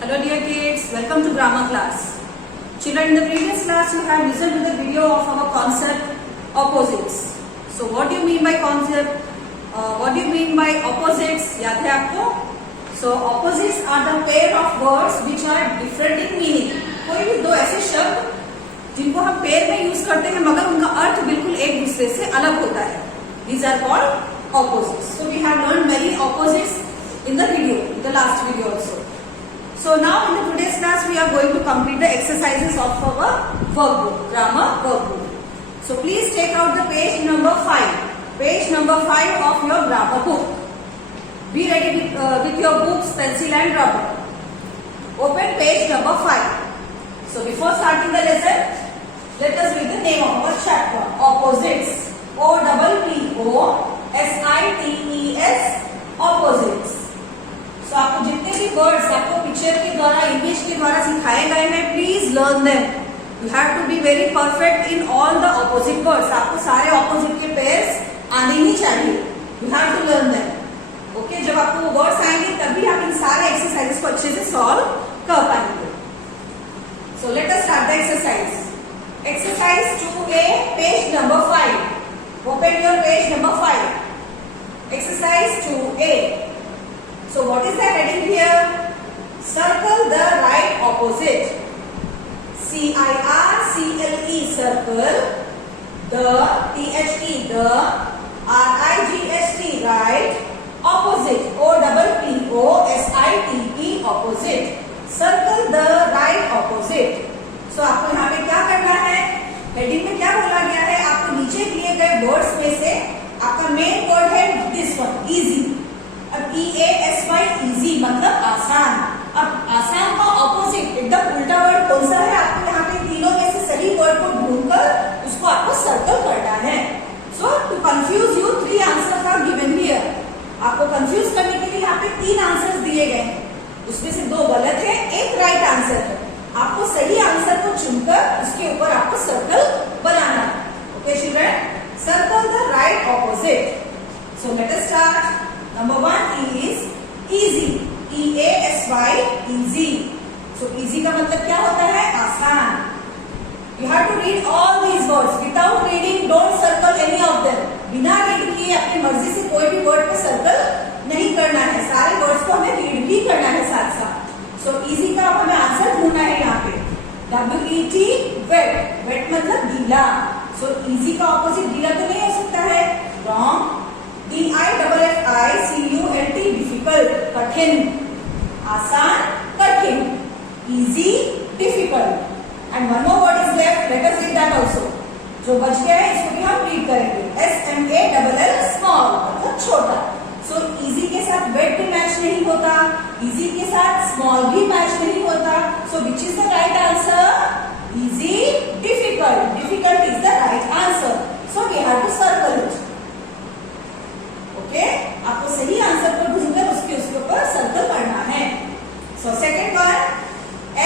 Hello dear kids, welcome to grammar class. Children, in the previous class you have listened to the video of our concept opposites. So what do you mean by concept? What do you mean by opposites? याद है आपको? So opposites are the pair of words which are different in meaning. कोई भी दो ऐसे शब्द जिनको हम पेयर में यूज करते हैं मगर उनका अर्थ बिल्कुल एक दूसरे से अलग होता है. These are called opposites. So we have learned many opposites in the video, in the last video also. So now in the today's class we are going to complete the exercises of our workbook, grammar workbook. So please take out the page number 5. Page number 5 of your grammar book. Be ready with your books, pencil and rubber. Open page number 5. So before starting the lesson, let us read the name of our chapter. Opposites. O-P-P-O-S-I-T-E-S. Opposites. So आपको जितने भी words आपको picture के द्वारा, image के द्वारा सिखाए गए हैं, please learn them. You have to be very perfect in all the opposite words. आपको सारे ऑपोजिट के पेयर्स आने ही चाहिए. You have to learn them. Okay, जब आपको वो वर्ड्स आएंगे तभी आप इन सारे एक्सरसाइजेस को अच्छे से सॉल्व कर पाएंगे. So let us start the exercise. Exercise 2A, page number 5. Open your page number 5. Exercise 2A. So what is the heading here? Circle the right opposite. C-I-R-C-L-E, circle. The, T-H-E, the. R-I-G-H-T, right. Opposite, O-P-P-O-S-I-T-E, opposite. Circle the right opposite. So आपको यहाँ पे क्या करना है? Heading में क्या बोला गया है? आपको नीचे दिए गए वर्ड्स में से आपका मेन वर्ड है दिस वन, इजी. अब E-A-S-Y, इजी मतलब आसान. अब आसान का ऑपोजिट एकदम उल्टा वर्ड कौन सा है? आपको यहाँ पे तीनों में से सही वर्ड को ढूंढकर उसको आपको सर्कल करना है. So to confuse you 3 answers are given here. आपको कंफ्यूज करने के लिए यहाँ पे 3 आंसर्स दिए गए हैं. उसमें से 2 गलत है, 1 राइट आंसर है. आपको सही आंसर को चुनकर उसके ऊपर आपको सर्कल बनाना है. Okay children, circle the right opposite. So let us start. Number 1 is easy. E-A-S-Y, easy. So easy का मतलब क्या होता है? आसान. You have to read all these words. Without reading, don't circle any of them. बिना read किए अपनी मर्जी से कोई भी वर्ड पे सर्कल नहीं करना है. सारे वर्ड्स को हमें रीड भी करना है साथ साथ. So easy का अब हमें आंसर ढूंढना है यहाँ पे. W-E-T, wet. Wet मतलब गीला. So easy का ऑपोजिट गीला तो नहीं हो सकता है. Wrong. D-I-F-F-I-C-U-L-T, difficult, कठिन. आसान, कठिन. Easy, difficult. And one more word is left. Let us read that also. जो बच गया है इसको भी हम रीड करेंगे. S-M-A-L-L, small मतलब छोटा. So easy के साथ wet भी मैच नहीं होता. Easy के साथ small भी मैच नहीं होता. So which is the right answer? Easy, difficult. Difficult is the right answer. So we have to circle it. Okay, आपको सही आंसर को ढूंढकर उसके ऊपर सर्कल करना है. So second one,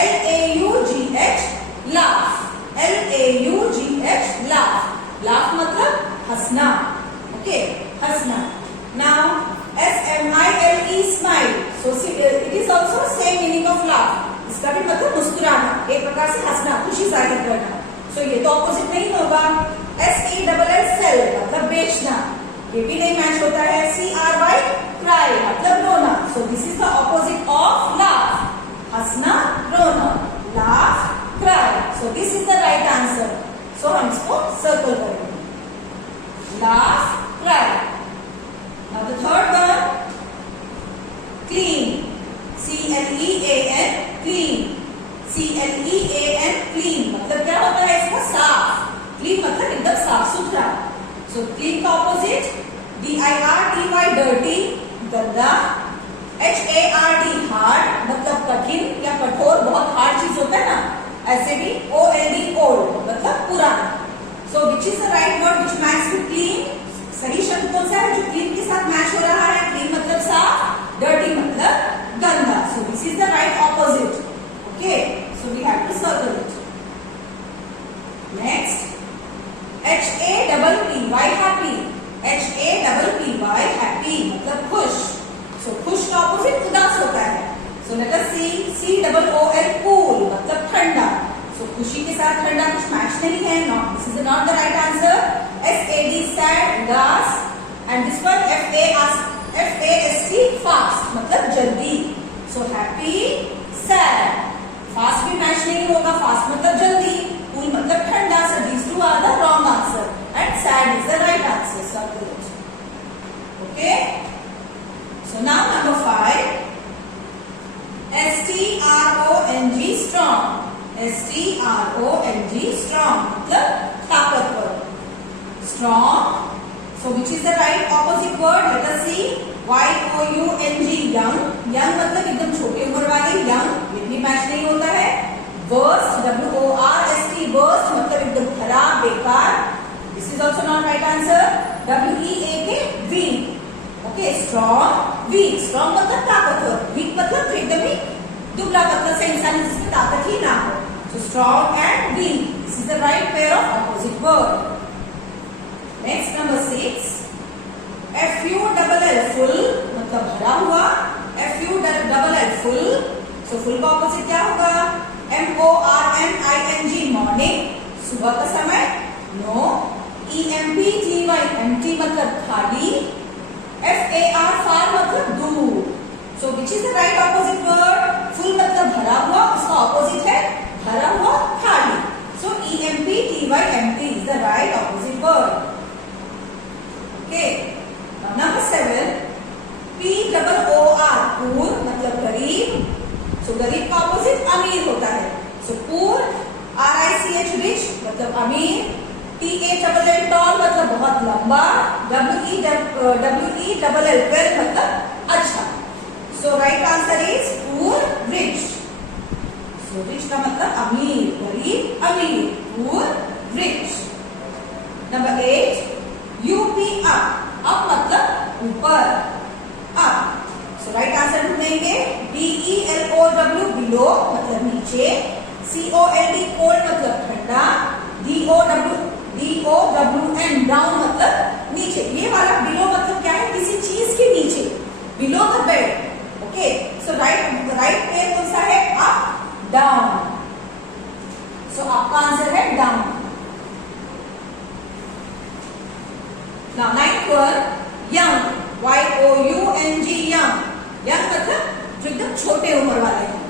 L-A-U-G-H, laugh. L-A-U-G-H, laugh. laugh मतलब हंसना. ओके, हंसना. Now S-M-I-L-E, smile. So it is also same meaning of laugh. इसका भी मतलब मुस्कुराना, एक प्रकार से हंसना, खुशी जाहिर करना. सो ये तो ऑपोजिट नहीं होगा. S-E-L-L, sell मतलब बेचना, ये भी नहीं मैच होता है. C-R-Y, cry मतलब रोना. So this is the opposite of laugh. हंसना, रोना. laugh, cry. So this is the right answer. सो हम इसको सर्कल करेंगे. laugh, cry. Now the third one, clean. C-L-E-A-N, clean. C-L-E-A-N, clean मतलब क्या होता है इसका? साफ. clean मतलब एकदम साफ सुथरा. So clean का opposite D-I-R-T-Y, dirty, गंदा. H-A-R-D, hard मतलब कठिन या कठोर, बहुत हार्ड चीज होता है ना, ऐसे भी. O-L-D, old मतलब पुराना. So which is the right word which matches with clean? सही शब्द कौन सा है जो clean के साथ मैच हो रहा है? clean मतलब साफ, dirty मतलब गंदा. So this is the right opposite. Okay, so we have to circle it. Next, H-A-P-P-Y, happy. H-A-P-P-Y, happy मतलब खुश. So खुश का ऑपोजिट उदास होता है. So let us see COOL cool मतलब ठंडा। सो खुशी के साथ ठंडा कुछ मैच नहीं है, not, this is not the right answer. SAD sad उदास, and this one FAST fast मतलब जल्दी। सो हैप्पी सैड, फास्ट भी मैच नहीं होगा, फास्ट मतलब जल्दी, कूल मतलब ठंडा। So these two are the wrong answer and sad is the right answer. Circle it. Okay, so now number 5, STRONG strong, STRONG strong मतलब ताकतवर, strong। So which is the right opposite word? Let us see. YOUNG young, young मतलब एकदम छोटे उम्र वाले, young, ये भी match नहीं होता है। Worst, WORST worst मतलब एकदम खराब, बेकार, this is also not right answer। WEAK weak, okay, strong, weak, strong मतलब ताकतवर, weak मतलब एकदम ही दुबला पतला सा इंसान जिसमें ताकत ही ना हो। So strong and weak, this is the right pair of opposite word। Next number 6, FULL full मतलब भरा हुआ, FULL full। सो फुल का ऑपोजिट क्या होगा? MORNING मॉर्निंग सुबह का समय, नो। EMPTY एम्प्टी मतलब खाली, FAR फार मतलब दूर। So which is the right opposite word? Full मतलब भरा हुआ, उसका ऑपोजिट है भरा हुआ खाली। So EMPTY empty is the right opposite word. Okay. Number 7, POOR poor मतलब गरीब। सो गरीब का ऑपोजिट अमीर होता है। सो poor, RICH rich मतलब अमीर, TALL tall मतलब बहुत लंबा, WELL well मतलब अच्छा। So right answer is poor rich। So rich का मतलब अमीर, गरीब अमीर, poor rich। Number 8, UP up मतलब ऊपर, up। सो राइट आंसर ढूंढेंगे। BELOW बिलो मतलब नीचे, COLD कोल्ड मतलब ठंडा, DOWN डाउन मतलब नीचे। ये वाला बिलो मतलब क्या है? किसी चीज के नीचे, below the bed. Okay, so right pair कौन सा है? Up, down. सो आपका आंसर है down. Now 9th one, young, YOUNG young, young मतलब जो एकदम छोटे उम्र वाले हैं,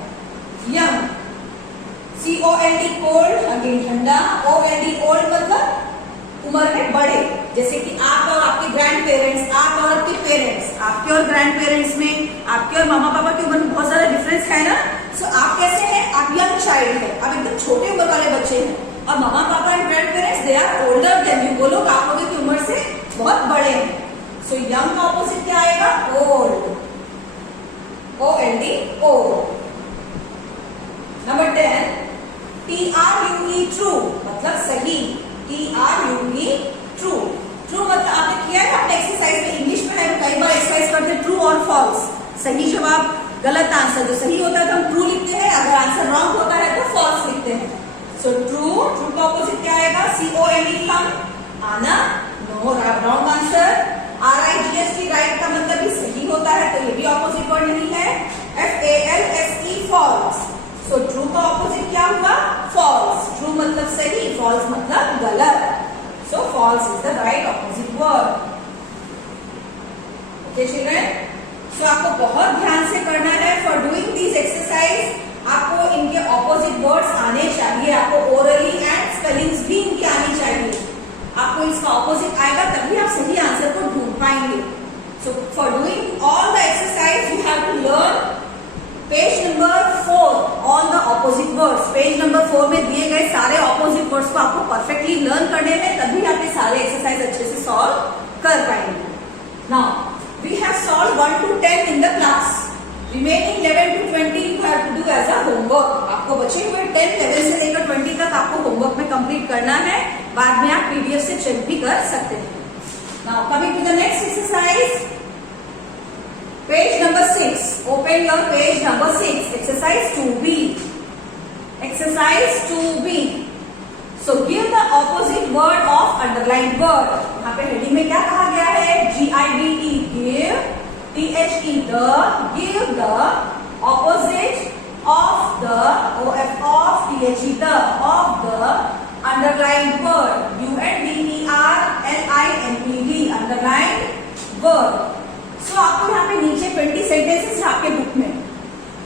young। COLD cold अगेन ठंडा, OLD old मतलब उम्र में बड़े, जैसे कि आप और आपके ग्रैंड पेरेंट्स, आप और आपके पेरेंट्स, आपके और ग्रैंड पेरेंट्स में, आपके और मामा पापा की उम्र में बहुत ज्यादा डिफरेंस है ना। सो आप कैसे हैं? आप यंग चाइल्ड है, आप एकदम छोटे उम्र वाले बच्चे हैं, और मामा पापा and grandparents they are older than you, वो लोग आप लोगों की उम्र से बहुत बड़े हैं। सो यंग का ऑपोजिट क्या आएगा? Old, OLD old. Number 10, TRUE true मतलब सही, TRUE ट्रू। ट्रू मतलब आपने किया है अपने एक्सरसाइज में, इंग्लिश में है कई बार एक्सरसाइज करते ट्रू और फॉल्स, सही जवाब गलत आंसर। जो सही होता है तो हम ट्रू लिखते हैं, अगर आंसर रॉन्ग होता है तो फॉल्स लिखते हैं। सो ट्रू का ऑपोजिट क्या आएगा? COME कम, आना, no, wrong answer. RIGST right का मतलब भी सही होता है, तो ये भी ऑपोजिट वर्ड नहीं है। FALSE false. सो ट्रू का ऑपोजिट क्या हुआ? फॉल्स। ट्रू मतलब सही, फॉल्स मतलब गलत। So false is the right opposite word. Okay children, so आपको बहुत ध्यान से करना है। फॉर डूइंग दिस एक्सरसाइज आपको इनके ऑपोजिट वर्ड्स आने चाहिए, आपको ओरली एंड स्पेलिंग्स भी इनकी आनी चाहिए। आपको इसका ऑपोजिट आएगा तभी आप सही आंसर को ढूंढ पाएंगे। So for doing all the exercise you have to learn page number 4 on the opposite words. Page number 4 में दिए गए सारे ऑपोजिट वर्ड्स को आपको परफेक्टली लर्न करने हैं, तभी आप ये सारे एक्सरसाइज अच्छे से सॉल्व कर पाएंगे। Now we have solve 1 to 10 in the class, remaining 11 to 20 you have to do as a homework. आपको बचे हुए 10 लेवल से लेकर 20 तक आपको होमवर्क में कंप्लीट करना है, बाद में आप PDF से चेक भी कर सकते हैं। Now coming to the next exercise, page number 6, open your page number 6, exercise 2B। Exercise 2B, so give the opposite word of underlined word. यहाँ पे हेडिंग में क्या कहा गया है? GIVE give, THE the, give the opposite of the of the underlined word. UNDERLINED underlined word. So आपको यहाँ पे नीचे 20 सेंटेंसेस है आपके बुक में.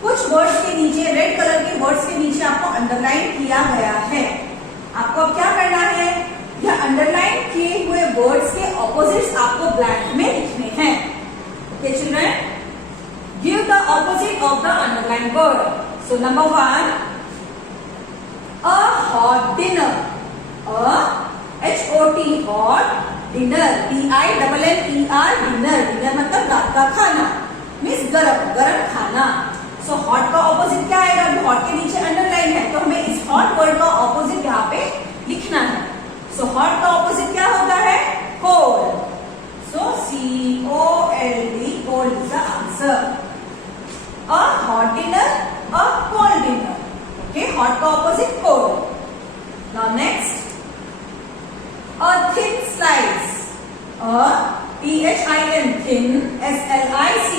कुछ वर्ड्स के नीचे रेड कलर के वर्ड्स के नीचे आपको अंडरलाइन किया गया है. आपको अब क्या करना है, यह अंडरलाइन किए हुए वर्ड्स के ऑपोजिट्स आपको ब्लैंक में लिखने हैं. Okay children, give the opposite of the underline word. So number 1, a hot dinner. A HOT hot dinner. DINNER. dinner. dinner मतलब रात का खाना, मीन्स गरम गरम खाना. सो हॉट का ऑपोजिट क्या आएगा, अभी हॉट के नीचे अंडरलाइन है तो हमें इस हॉट वर्ड का ऑपोजिट यहाँ पे लिखना है. सो हॉट का ऑपोजिट क्या होता है, cold. So COLD, cold is the answer. A hot dinner, a cold dinner. Okay, hot का opposite cold. Now next, a thin slice. THIN, thin, SLICE,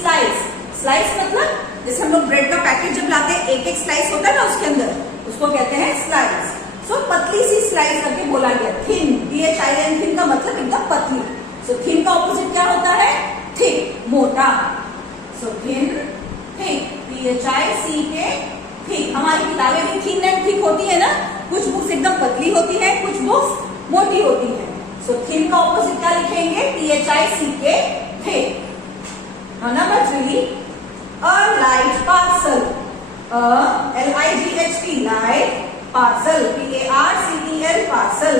slice. Slice मतलब जैसे हम लोग ब्रेड का पैकेट जब लाते हैं एक एक स्लाइस होता है ना उसके अंदर, उसको कहते हैं स्लाइस. सो पतली सी स्लाइस करके बोला गया. थिन, THIN, थिन का मतलब एकदम पतली. सो थिन का ऑपोजिट क्या होता है, थिक, मोटा. So thin, thick, THICK, thick. हमारी किताबें भी थिन एंड थिक होती है ना, कुछ बुक्स एकदम पतली होती है, कुछ बुक्स मोटी होती है. सो थिन का ऑपोजिट क्या लिखेंगे, THICK, thick. Number 3, a light parcel. LIGHT, light, parcel, PARCEL, parcel.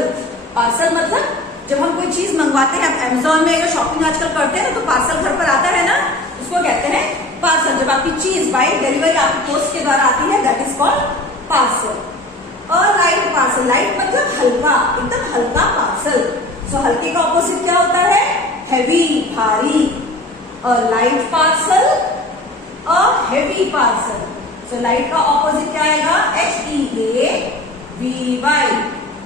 Parcel मतलब जब हम कोई चीज मंगवाते हैं, आप अमेज़न में अगर शॉपिंग आजकल करते हैं ना तो पार्सल घर पर आता है ना, उसको कहते हैं पार्सल. जब आपकी चीज बाय डिलीवरी आपकी पोस्ट के द्वारा आती है, that is called parcel. A light parcel, light मतलब हल्का, एकदम हल्का पार्सल. सो हल्के का ऑपोजिट क्या होता है, हेवी, भारी. A light parcel, a heavy parcel. So light का ऑपोजिट क्या आएगा, HEAVY,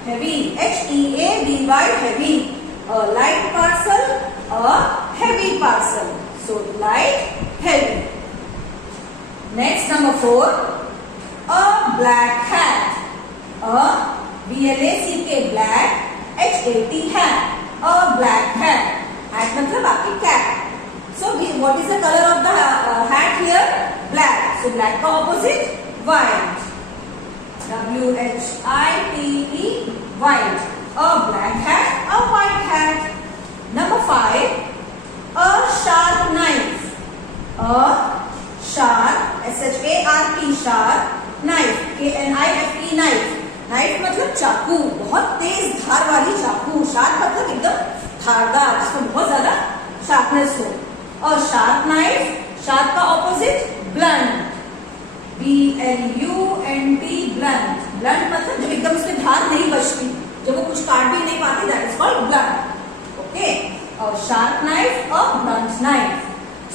heavy, HEAVY, heavy. A light parcel, a heavy parcel. So light, heavy. Next, number 4, a black hat. A BLACK, black, HAT, hat. A black hat. Hat मतलब आपकी cap. So what is the color of the hat here? Black. So black का opposite, white. WHITE, white. A black hat, a white hat. Number 5, a sharp knife. A sharp, SHARP, sharp, knife, KNIFE, knife. knife मतलब चाकू, बहुत तेज धार वाली चाकू. Sharp मतलब एकदम धारदार, जिसमें बहुत ज्यादा शार्पनेस हो. A sharp knife, sharp का opposite blunt, BLUNT, blunt. blunt मतलब जब एकदम उसमें धार नहीं बचती, जब वो कुछ काट भी नहीं पाती, that is called blunt. Okay, a sharp knife, a blunt knife.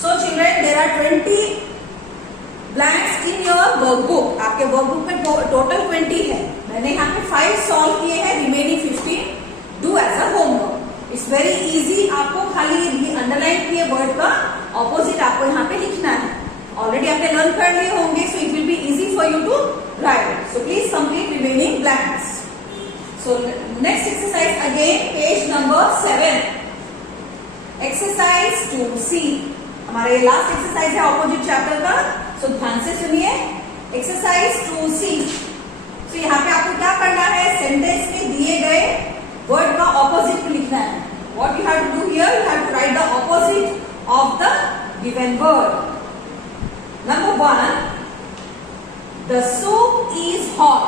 So children, there are 20 blanks in your workbook. आपके वर्कबुक में टोटल 20 है. मैंने यहाँ पे 5 सॉल्व किए हैं, remaining 15 do as a homework. It's very easy. आपको खाली ये अंडरलाइन किए वर्ड का ऑपोजिट आपको यहाँ पे लिखना है. ऑलरेडी आपने लर्न कर लिए होंगे, so it will be easy for you to write. So please complete remaining blanks. So next exercise again, page number 7. Exercise 2C. हमारा ये लास्ट एक्सरसाइज है ऑपोजिट चैप्टर का. सो ध्यान से सुनिए. Exercise 2C. सो यहाँ पे आपको क्या करना है, सेंटेंस में दिए गए वर्ड का ऑपोजिट लिखना है. What you have to do here, you have to write the opposite of the given word. Number 1, the soup is hot.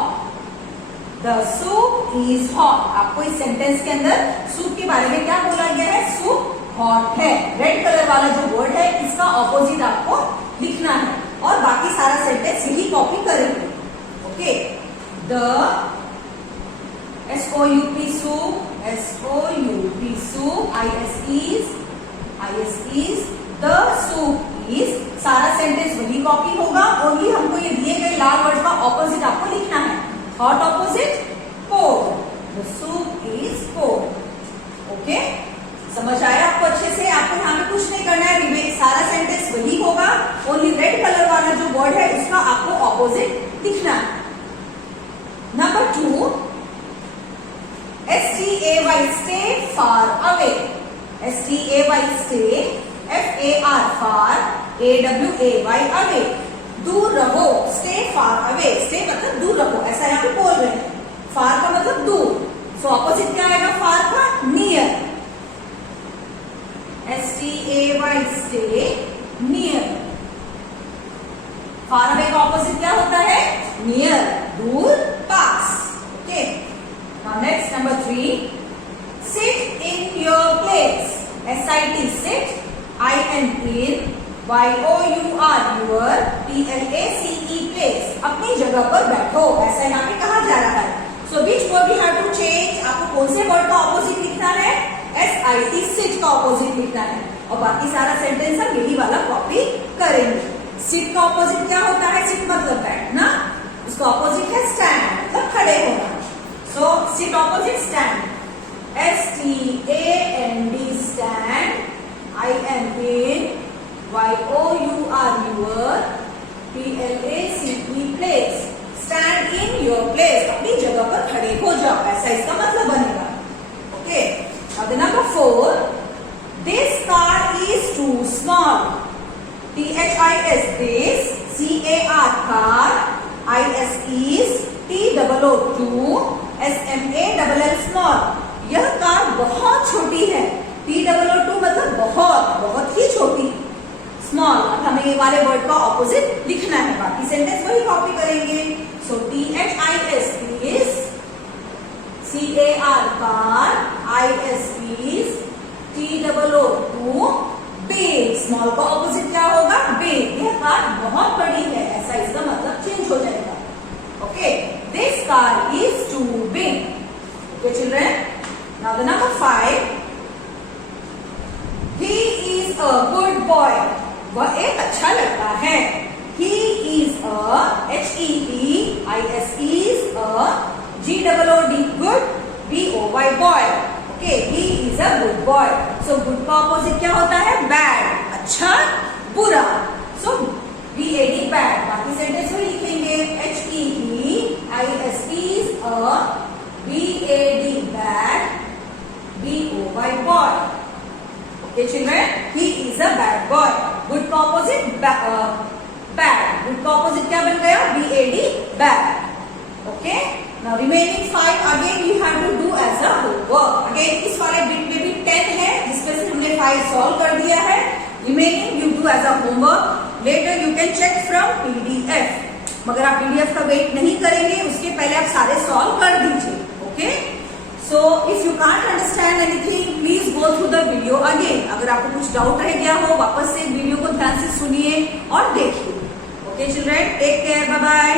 The soup is hot. आपको इस सेंटेंस के अंदर सूप के बारे में क्या बोला गया है, सूप हॉट है. रेड कलर वाला जो वर्ड है इसका ऑपोजिट आपको लिखना है और बाकी सारा सेंटेंस यही कॉपी करेंगे. Okay, the SOUP, soup, SOUP, soup, IS, the soup is. सारा सेंटेंस वही कॉपी होगा. ओनली हमको ये दिए गए लाल वर्ड का ऑपोजिट आपको लिखना है. Hot opposite cold. The soup is cold. Okay, समझ आया आपको अच्छे से. आपको यहाँ पे कुछ नहीं करना है, सारा सेंटेंस वही होगा. ओनली रेड कलर वाला जो वर्ड है उसका आपको ऑपोजिट लिखना है. far away. STAY stay, FAR far, AWAY away. दूर रहो, stay far away. Stay मतलब दूर रहो, ऐसा यहाँ पे बोल रहे हैं. Far का मतलब दूर. So opposite क्या आएगा far का? Near. STAY stay, near. Far away का opposite क्या होता है? Near, दूर, pass. Okay. Now next number 3. Sit in your place. SIT sit, IN in, YOUR your, PLACE place. अपनी जगह पर बैठो, ऐसा यहाँ पे कहा जा रहा है. So which word you have to change? आपको कौन से वर्ड का ऑपोजिट लिखना है? SIT sit का ऑपोजिट लिखना है. और बाकी सारा सेंटेंस हम यही वाला कॉपी करेंगे. सिट का ऑपोजिट क्या होता है? सिट मतलब बैठना, उसका ऑपोजिट है स्टैंड मतलब खड़े होना. So sit opposite stand, STAND stand, IN in, YOUR your, PLACE place. Stand in your place. अपनी जगह पर खड़े हो जाओ, ऐसा इसका मतलब बनेगा. Okay. Now the number 4. This car is too small. THIS this, CAR car, IS is, TOO SMALL small. यह कार बहुत छोटी है. TOO मतलब बहुत ही छोटी. स्मॉल, अब हमें ये वाले वर्ड का ऑपोजिट लिखना है. बाकी सेंटेंस वही कॉपी करेंगे. सो THIS is, CAR car, IS is, TOO big. Small का ऑपोजिट क्या होगा? बिग. यह कार बहुत बड़ी है, ऐसा इसका मतलब चेंज हो जाएगा. Okay. This car is too big. Okay children. Now the number 5. He is a good boy. वह एक अच्छा लड़का है. He is a, HEEIS is a, GOOD good, BOY boy. Okay. He is a good boy. So good का opposite क्या होता है? Bad. अच्छा, बुरा. So BAD bad. बाकी सेंटेंस वही लिखेंगे. HEEIS is a, BAD bad, BOY boy. Okay children, he is a bad boy. Good का opposite bad. Good का opposite क्या बन गया? BAD bad. Okay. Now remaining 5 again you have to do as a homework. Again इस वाले bit में भी 10 है जिसमें से हमने 5 सॉल्व कर दिया है. Remaining you do as a homework. Later you can check from PDF. मगर आप PDF का वेट नहीं करेंगे, उसके पहले आप सारे सॉल्व कर दीजिए. Okay. So if you can't understand anything please go through the video again. अगर आपको कुछ डाउट रह गया हो वापस से वीडियो को ध्यान से सुनिए और देखिए. Okay children, take care, bye bye.